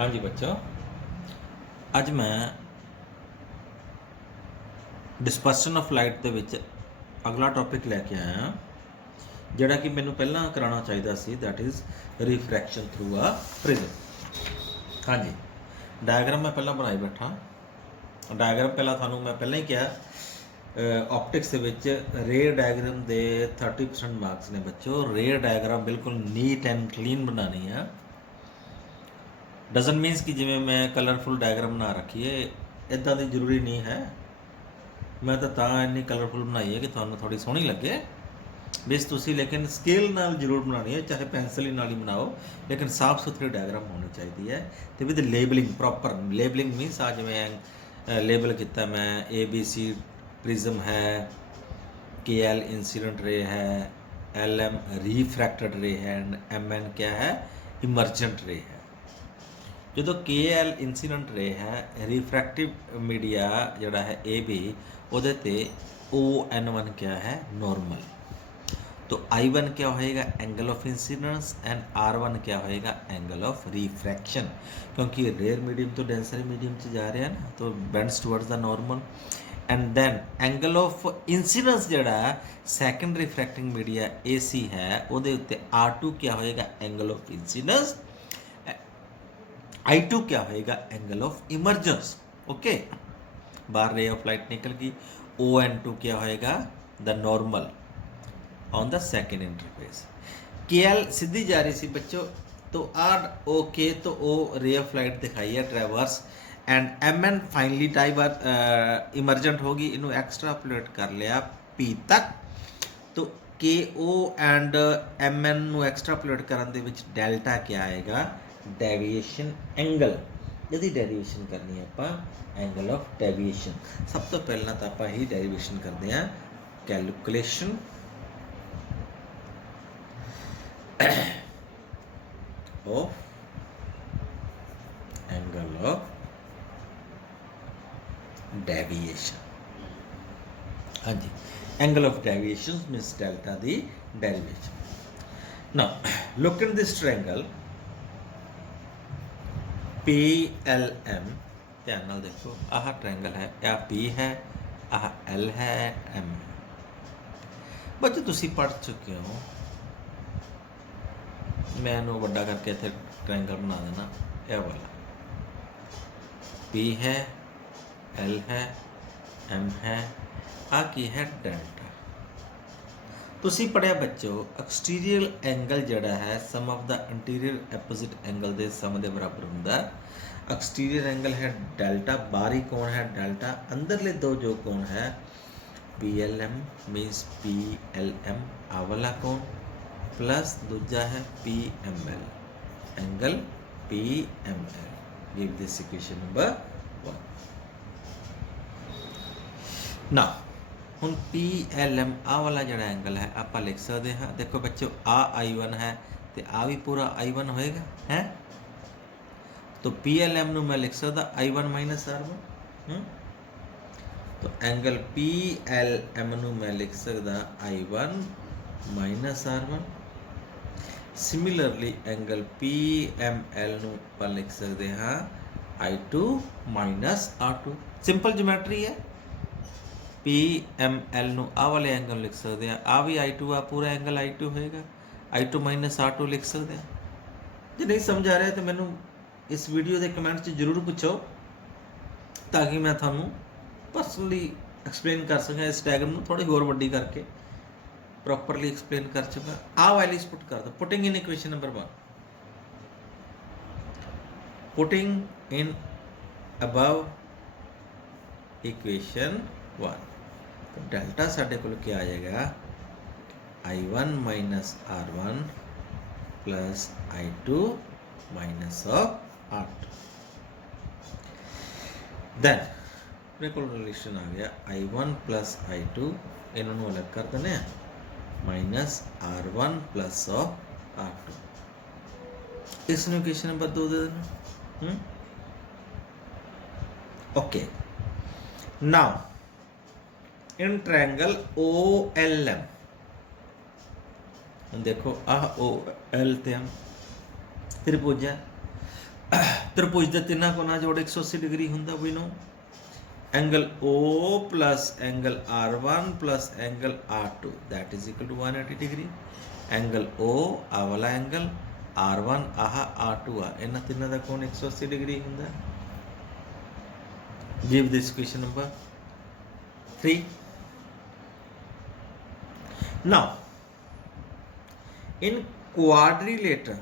हाँ जी बच्चों, ਅੱਜ ਮੈਂ ਡਿਸਪਰਸ਼ਨ ਆਫ ਲਾਈਟ ਦੇ ਵਿੱਚ ਅਗਲਾ ਟੌਪਿਕ ਲੈ ਕੇ ਆਇਆ ਹਾਂ, ਜਿਹੜਾ ਕਿ ਮੈਨੂੰ ਪਹਿਲਾਂ ਕਰਾਉਣਾ ਚਾਹੀਦਾ ਸੀ, ਦੈਟ ਇਜ਼ ਰਿਫਰੈਕਸ਼ਨ ਥਰੂ ਆ ਪ੍ਰਿਜ਼ਮ। ਹਾਂਜੀ, ਡਾਇਗਰਾਮ ਮੈਂ ਪਹਿਲਾਂ ਬਣਾਈ ਬੈਠਾ। ਡਾਇਗਰਾਮ ਪਹਿਲਾਂ ਤੁਹਾਨੂੰ ਮੈਂ ਪਹਿਲਾਂ ਹੀ ਕਿਹਾ, ऑप्टिक्स ਦੇ ਵਿੱਚ ਰੇ ਡਾਇਗਰਾਮ ਦੇ 30% ਮਾਰਕਸ ਨੇ ਬੱਚੋ। ਰੇ ਡਾਇਗਰਾਮ ਬਿਲਕੁਲ ਨੀਟ ਐਂਡ ਕਲੀਨ ਬਣਾਉਣੀ ਆ। ਡਜ਼ਨਟ ਮੀਨਸ ਕਿ ਜਿਵੇਂ ਮੈਂ ਕਲਰਫੁਲ ਡਾਇਗਰਾਮ ਬਣਾ ਰੱਖੀਏ, ਇੱਦਾਂ ਦੀ ਜ਼ਰੂਰੀ ਨਹੀਂ ਹੈ। ਮੈਂ ਤਾਂ ਇੰਨੀ ਕਲਰਫੁਲ ਬਣਾਈ ਹੈ ਕਿ ਤੁਹਾਨੂੰ ਥੋੜੀ ਸੋਹਣੀ ਲੱਗੇ ਬੇਸ ਤੁਸੀਂ, ਲੇਕਿਨ ਸਕੇਲ ਨਾਲ ਜ਼ਰੂਰ ਬਣਾਉਣੀ ਹੈ, ਚਾਹੇ ਪੈਨਸਲ ਨਾਲ ਹੀ ਬਣਾਓ, ਲੇਕਿਨ ਸਾਫ ਸੁਥਰੀ ਡਾਇਗਰਾਮ ਹੋਣੀ ਚਾਹੀਦੀ ਹੈ। ਤੇ with labelling, proper labelling means ਆ ਜਿਵੇਂ ਲੇਬਲ ਕੀਤਾ ਮੈਂ ABC ਪ੍ਰਿਜ਼ਮ ਹੈ, KL इंसिडेंट रे है, LM रिफ्रैक्टेड रे है एंड MN क्या है, इमरजेंट रे है। जो KL इंसिडेंट रे है, रिफ्रैक्टिव मीडिया जोड़ा है AB, ਉਹਦੇ ਤੇ ON1 क्या है, नॉर्मल। तो I1 क्या होएगा, angle of incidence, and R1 क्या होएगा, एंगल ऑफ रिफ्रैक्शन। क्योंकि रेयर मीडियम तो डेंसर मीडियम से जा रहे हैं ना, तो bends towards the normal. And then angle of incidence जड़ा सैकेंड रिफ्रैक्टिंग मीडिया AC है, ਉਹਦੇ ਉੱਤੇ R2 क्या होएगा, एंगल ऑफ इंसिडेंस। I2 क्या होएगा, एंगल ऑफ इमरजेंस। ओके, बाहर रे ऑफ लाइट निकल गई। ON2 क्या होएगा, the normal on the second interface. KL सीधी जा रही सी बच्चों, तो आर ओके, तो ओ रे ऑफ लाइट दिखाई है ट्रैवर्स, एंड MN फाइनली डाइवर इमरजेंट होगी, इनू एक्सट्रापोलेट कर लिया P तक। तो KO एंड MN ਨੂੰ एक्सट्रापोलेट ਕਰਨ ਦੇ ਵਿੱਚ ਡੈਲਟਾ क्या आएगा, डेविएशन एंगल। यदि डेरिवेशन करनी है आप एंगल ऑफ डेविएशन, सब तो पहला तो आप ही डेरिवेशन करते हैं, calculation of angle of deviation. हाँ जी, angle of deviation means delta the derivation. Now look in this triangle PLM, ध्यान नाल देखो, आह ट्रायंगल है, यह P है, आह L है, M है। बच्चों तुसी पढ़ चुके हो, मैं इनू वड्डा करके इत्थे ट्रायंगल बना देना, यह वाला P है, L है, M है, आ की है डेल्टा। तुसी पढ़िया बच्चों, एक्सटीरियर एंगल जड़ा है सम ऑफ द इंटीरियर एपोजिट एंगल दे सम दे बराबर हुंदा। एक्सटीरियर एंगल है डेल्टा, बाहरी कोण है डेल्टा, अंदरले दो जो कोण है PLM मीन्स PLM आ वाला कोण, प्लस दूजा है PML, angle PML। Give this equation number 1। Now ਹੁਣ PLM आ वाला जड़ा एंगल है आप लिख सकते हैं। देखो बच्चों, आ I1 है तो आ भी पूरा I1 होएगा है, तो PLM ਨੂੰ मैं लिख सकता I1 माइनस R1। तो एंगल PLM ਨੂੰ मैं लिख सकता I1 minus R1। Similarly angle PML ਨੂੰ ਆਪਾਂ लिख सकते हैं I2 minus R2। Simple geometry है। PML ਨੂੰ ਆ ਵਾਲੇ ਐਂਗਲ ਲਿਖ ਸਕਦੇ ਆ, ਆ ਵੀ I2 ਆ, ਪੂਰਾ ਐਂਗਲ I2 ਹੋਏਗਾ, I2 ਮਾਈਨਸ R2 ਲਿਖ ਸਕਦੇ ਆ। ਜੇ ਨਹੀਂ ਸਮਝ ਆ ਰਿਹਾ ਤਾਂ ਮੈਨੂੰ ਇਸ ਵੀਡੀਓ ਦੇ ਕਮੈਂਟ 'ਚ ਜ਼ਰੂਰ ਪੁੱਛੋ, ਤਾਂ ਕਿ ਮੈਂ ਤੁਹਾਨੂੰ ਪਰਸਨਲੀ ਐਕਸਪਲੇਨ ਕਰ ਸਕਾਂ। ਇਸ ਡਾਇਗਰਾਮ ਨੂੰ ਥੋੜੀ ਹੋਰ ਵੱਡੀ ਕਰਕੇ ਪ੍ਰੋਪਰਲੀ ਐਕਸਪਲੇਨ ਕਰ ਚੁੱਕਾ। ਆ ਵੈਲਿਊਜ਼ ਪੁੱਟ ਕਰ ਦੋ, putting in equation number 1, putting in above equation 1। तो डेल्टा साढ़े को क्या आ जाएगा, I1 minus R1 plus I2 minus of R2। Then मेरे को रिलेशन आ गया I1 प्लस I2, इन्होंने अलग कर देने minus R1 plus of R2। इस इक्वेशन नंबर 2 दे देना। Okay, now in triangle OLM देखो, OL ते हम त्रिभुज है, त्रिभुज के तिना कोना जोड़ 180 डिग्री होंगे we know angle O plus angle R1 plus angle R2 that is equal to 180 degree angle O आ वाला एंगल R1 आह R2 आ इन्हां तिन्हां दा कोण 180 डिग्री होंदा give this question number 3 now in quadrilateral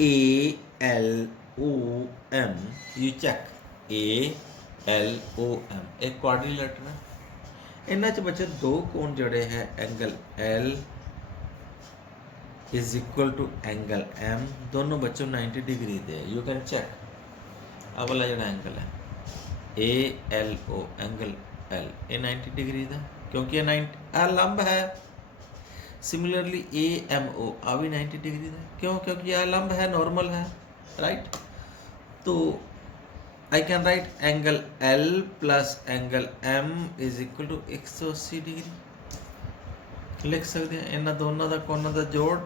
ALOM you check ALOM एक quadrilateral है इन्हां च बच्चे दो कोण जड़े हैं angle L is equal to angle M दोनों बच्चों 90 डिग्री दे यू कैन चेक अब वाला जो एंगल है ALO एंगल L ये 90 डिग्री का क्योंकि ये 90 लंब है सिमिलरली AMO आ भी 90 डिग्री का क्यों क्योंकि यह लंब है नॉर्मल है राइट तो I can write angle L plus angle M is equal to 180 degree लिख सकते हैं इन्होंने दोनों का कोनों का जोड़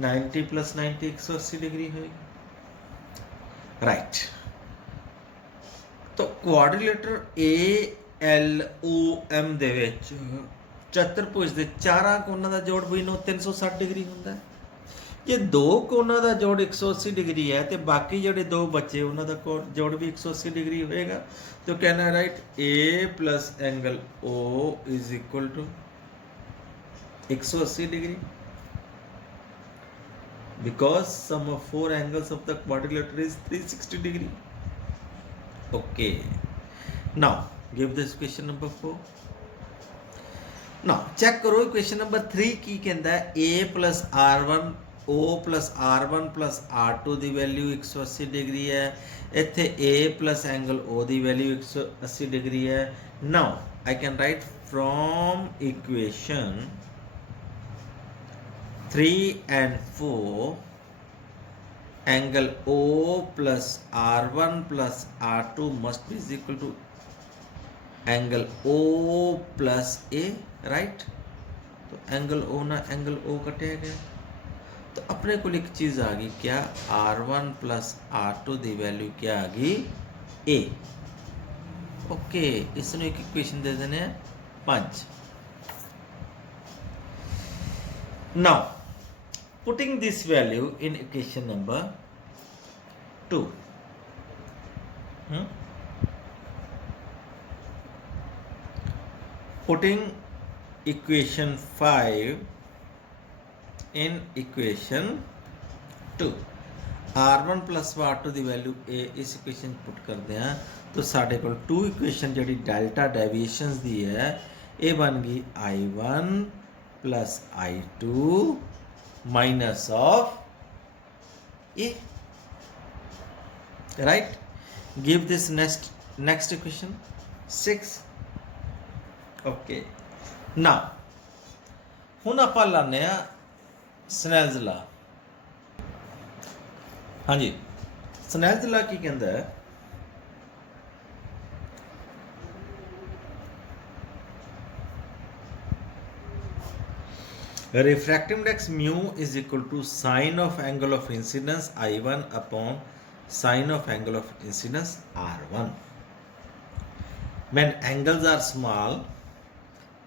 90 प्लस 90 180 डिग्री होगी राइट तो क्वाड्रिलेटर ALOM ਦੇ ਵਿੱਚ ਚਤੁਰਭੁਜ ਦੇ ਚਾਰਾਂ ਕੋਣਾਂ ਦਾ ਜੋੜ ਵੀ ਨੂੰ 360 ਡਿਗਰੀ ਹੁੰਦਾ ਹੈ ਜੇ ਦੋ ਕੋਣਾਂ ਦਾ ਜੋੜ 180 डिग्री है तो बाकी ਜਿਹੜੇ ਦੋ ਬੱਚੇ ਉਹਨਾਂ ਦਾ ਜੋੜ ਵੀ 180 डिग्री ਹੋਏਗਾ तो कहना right A plus angle O is equal to 180 degree because sum of four angles of the quadrilateral is 360 degree okay now give this question number 4 now check करो question number 3 की कहता है A plus R1 O plus R1 plus R2 the value 180 degree है ਇੱਥੇ A plus angle O the value 180 degree है now I can write from equation 3 and 4 angle O plus R1 plus R2 must be is equal to angle O plus A right तो angle O ना angle O कटे गया तो अपने को एक चीज़ आ गई क्या R1 plus R2 दी वैल्यू क्या आ गई A ओके इसने एक इक्वेशन दे देने हैं 5 now putting this value in equation number 2 putting equation 5 in equation 2 R1 plus R2 the value A इस इक्वेशन पुट करते हैं तो साढ़े को 2 इक्वेशन जी डेल्टा डेविएशंस दी है ये बन गई I1 plus I2 minus of A right give this next equation 6 okay now ਹੁਣ ਆਪਾਂ ਲਾਣੇ ਆ ਸਨੈਲਜ਼ ਲਾ ਹਾਂਜੀ ਸਨੈਲਜ਼ ਲਾ ਕੀ ਕਹਿੰਦਾ ਹੈ refractive index mu is equal to sine of angle of incidence I1 upon sine of angle of incidence R1 when angles are small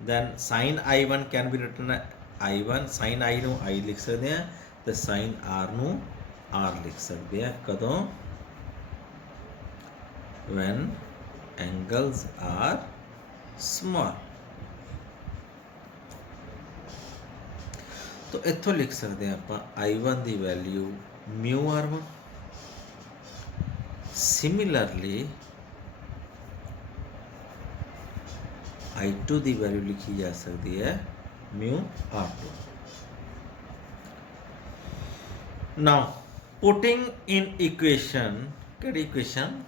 then sine I1 can be written I1 sine I ਨੂੰ I ਲਿਖ ਸਕਦੇ ਹਾਂ ਤੇ sine R ਨੂੰ R ਲਿਖ ਸਕਦੇ ਹਾਂ ਕਦੋਂ when angles are small तो इत्थों लिख सकते हैं आप I1 की value mu R1 similarly I2 की वैल्यू लिखी जा सकती है mu R2 now putting in equation केड़ी इक्वेशन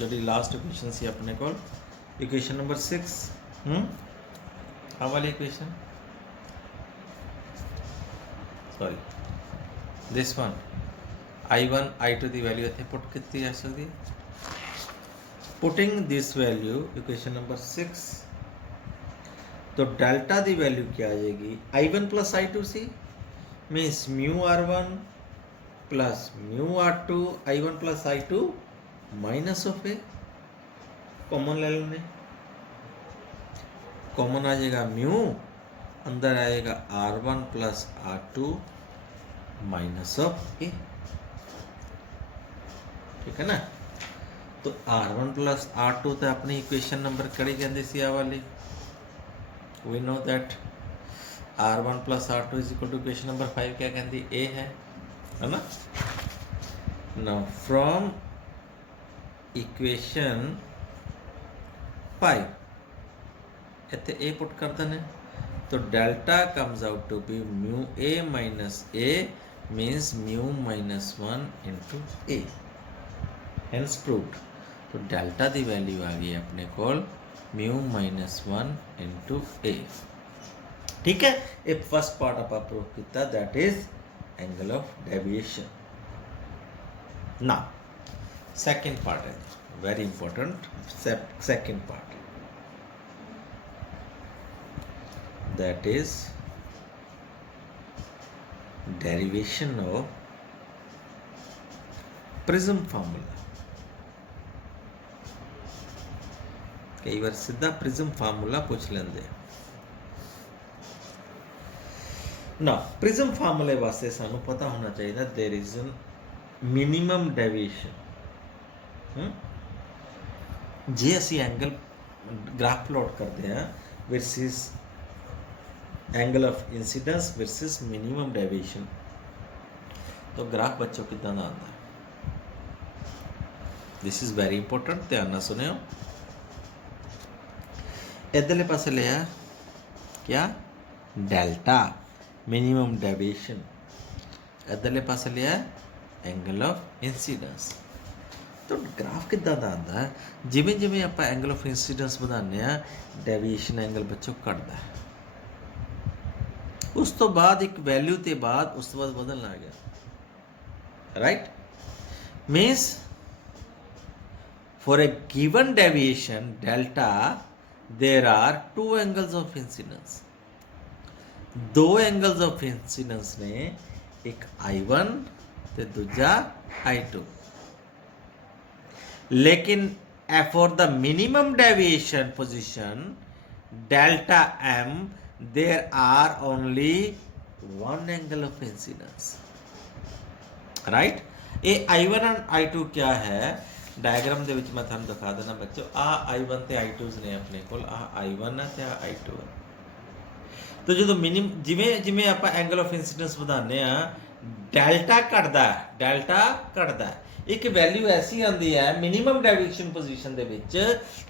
जी लास्ट इक्वेशन सी अपने को इक्वेशन नंबर 6 आ वाली equation sorry this one I1 I2 की वैल्यू इतने पुट की जा सकती है putting this value equation number 6, तो डेल्टा की वैल्यू क्या आ जाएगी, I1 प्लस I2 सी means mu R1 plus mu R2, I1 plus I2 minus of A, common ले लेने, कॉमन आ जाएगा म्यू, अंदर आएगा R1 plus R2 minus of ए, ठीक है ना। तो R1 प्लस R2 तो अपनी इक्वेशन नंबर कड़ी कहते सी आ वाली, we know that R1 plus R2 is equal to equation number 5 क्या कहती ए है ना। नाउ फ्रॉम इक्वेशन 5 इतने ए पुट कर देने, तो delta comes out to be mu A minus A means mu minus 1 into A, hence proved. तो delta की वैल्यू आ गई अपने को म्यू माइनस 1 इंटू ए, ठीक है। ये फर्स्ट पार्ट आप प्रूव किया, that is angle of deviation. ना सेकेंड पार्ट है very important, second part that is derivation of prism formula। कई बार सीधा प्रिज्म फार्मूला पूछ लेंगे ना। प्रिज्म फार्मूले वास्ते सानू पता होना चाहिए there is an minimum deviation. जे असी एंगल ग्राफ प्लॉट करते हैं versus angle of incidence versus minimum deviation, तो ग्राफ बच्चों कितना आता है, दिस इज वेरी इंपॉर्टेंट, ध्यान ना सुनियो। इधरले पासे लिया क्या, डेल्टा मिनिमम डेविएशन, इधरले पासे लिया एंगल ऑफ इंसिडेंस। तो ग्राफ कितना आता है, जिमें जिमें आप एंगल ऑफ इंसिडेंस बढ़ाने डेविएशन एंगल बच्चों घटता है, उस तो बाद एक वैल्यू के बाद उस तो बाद बदल आ गया, right. Means for a given deviation delta there are two angles of incidence, दो एंगल्स ऑफ इंसिडेंस ने, एक I1 ते दूजा I2, लेकिन for the minimum deviation position delta M there are only one angle of incidence, right। ये I1 और I2 क्या है, डायग्राम ਦੇ ਵਿੱਚ मैं ਤੁਹਾਨੂੰ दिखा देना बच्चों, आ I1 ਤੇ I2 ने अपने को, आ I1 है ਤੇ आ I2 है। तो जो मिनिमम जिमें जिमें आप एंगल ऑफ इंसिडेंस ਵਧਾਉਂਦੇ ਆ डेल्टा ਘਟਦਾ ਹੈ, डेल्टा ਘਟਦਾ ਹੈ। एक वैल्यू ऐसी आती है मिनिमम डेविएशन पोजीशन ਦੇ ਵਿੱਚ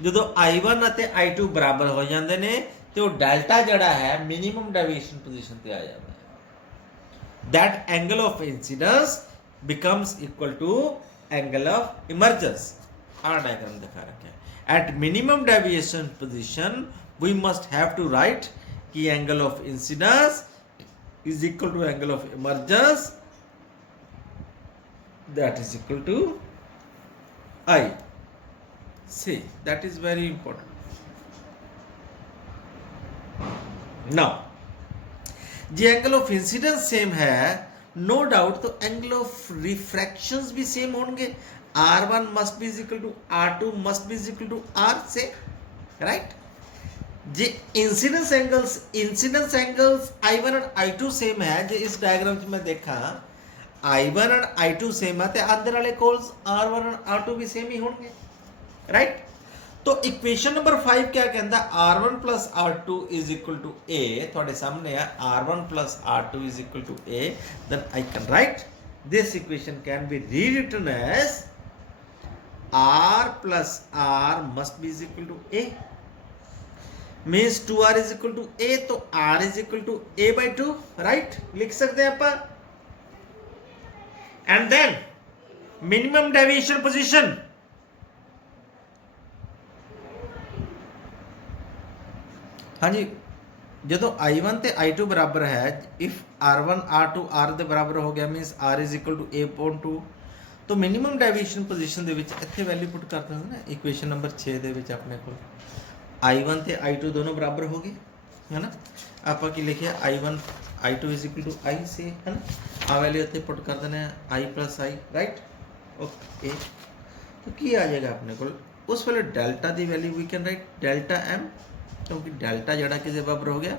ਜਦੋਂ I1 ਅਤੇ I2 बराबर हो ਜਾਂਦੇ ਨੇ, तो डेल्टा जड़ा है मिनिमम डेविएशन पोजीशन पे आ जाता है, that angle of incidence becomes equal to angle of emergence. आ डायग्राम दिखा रखा है, at minimum deviation position we must have to write कि angle of incidence is equal to angle of emergence, that is equal to I see, that is very important. Now जी angle of incidence same है no doubt, तो angle of refractions भी same होंगे, R1 must be equal to R2 must be equal to R से, right. जी incidence angles I1 और I2 same है, जो इस डायग्राम में मैं देखा I1 और I2 सेम है, तो अंदर वाले कोल्स R1 और R2 भी सेम ही होंगे, राइट। तो इक्वेशन नंबर 5 क्या कहता है, R1 plus R2 is equal to A, थोड़े सामने है R1 plus R2 is equal to A, then I can write this equation can be rewritten as R plus R must be is equal to A, means 2R is equal to A, तो R is equal to A by 2, right, लिख सकते हैं आप। And then minimum deviation position, हाँ जी, जो I1 ते I2 बराबर है, इफ R1 R2 R के बराबर हो गया means R is equal to A upon 2, तो मिनिमम डेविएशन पोजीशन ਦੇ ਵਿੱਚ ਇੱਥੇ ਵੈਲਿਊ ਪੁੱਟ ਕਰ ਦਿੰਦੇ ਨਾ ਇਕੁਏਸ਼ਨ ਨੰਬਰ 6 ਦੇ ਵਿੱਚ ਆਪਣੇ ਕੋਲ I1 ਤੇ I2 ਦੋਨੋਂ ਬਰਾਬਰ ਹੋ ਗਏ ਹੈ ਨਾ ਆਪਾਂ ਕੀ ਲਿਖਿਆ I1 I2 I से है ना आ वैल्यू ਇੱਥੇ ਪੁੱਟ ਕਰ ਦਿੰਦੇ ਆ I + I राइट ओके तो ਕੀ ਆ ਜਾਏਗਾ ਆਪਣੇ ਕੋਲ उस वेले डेल्टा की value we can write delta M क्योंकि डेल्टा जड़ा किस बराबर हो गया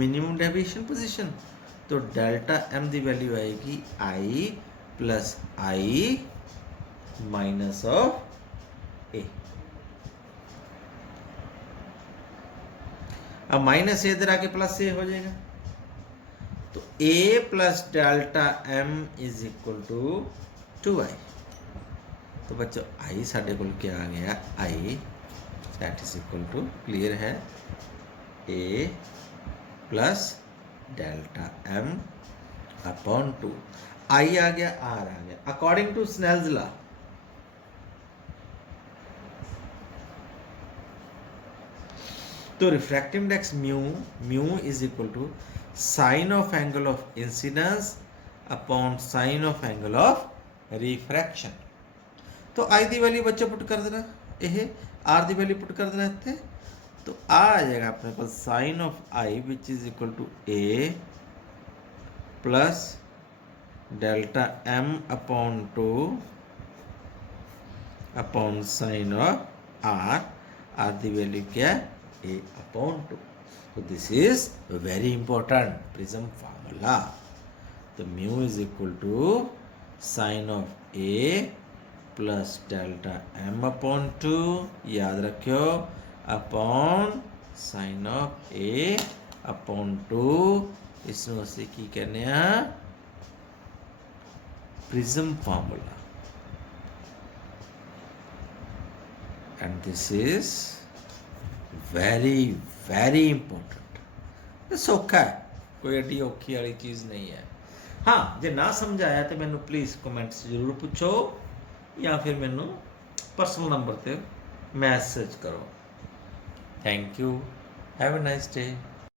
मिनिमम डेविएशन पोजीशन तो डेल्टा M की वैल्यू आएगी I + I minus of A। अब माइनस ए इधर आके प्लस ए हो जाएगा तो A + डेल्टा M = 2I। तो बच्चों आई साढ़े को क्या आ गया I that is equal to clear है A + delta M upon 2 I आ गया R आ गया अकॉर्डिंग टू स्नेल्स लॉ। तो refractive index mu is equal to sine of angle of incidence upon sine of angle of refraction. तो I की value बच्चे put कर देना ये आर की वैल्यू पुट कर देना इतने तो आ जाएगा अपने पास sine of I which is equal to A + delta M upon 2 upon sine of R की वैल्यू क्या है A अपॉन 2। तो this is very important prism formula. तो mu is equal to sine of A + delta M upon 2 याद रखियो upon sine of A upon 2 इसनों असीं की कहने आ prism formula and this is very very important. सौखा है कोई एडी औखी वाली चीज़ नहीं है। हाँ जे ना समझ आया तो मैनू प्लीज़ कमेंट्स जरूर पूछो या फिर मैनू पर्सनल नंबर पर मैसेज करो। Thank you have a nice day.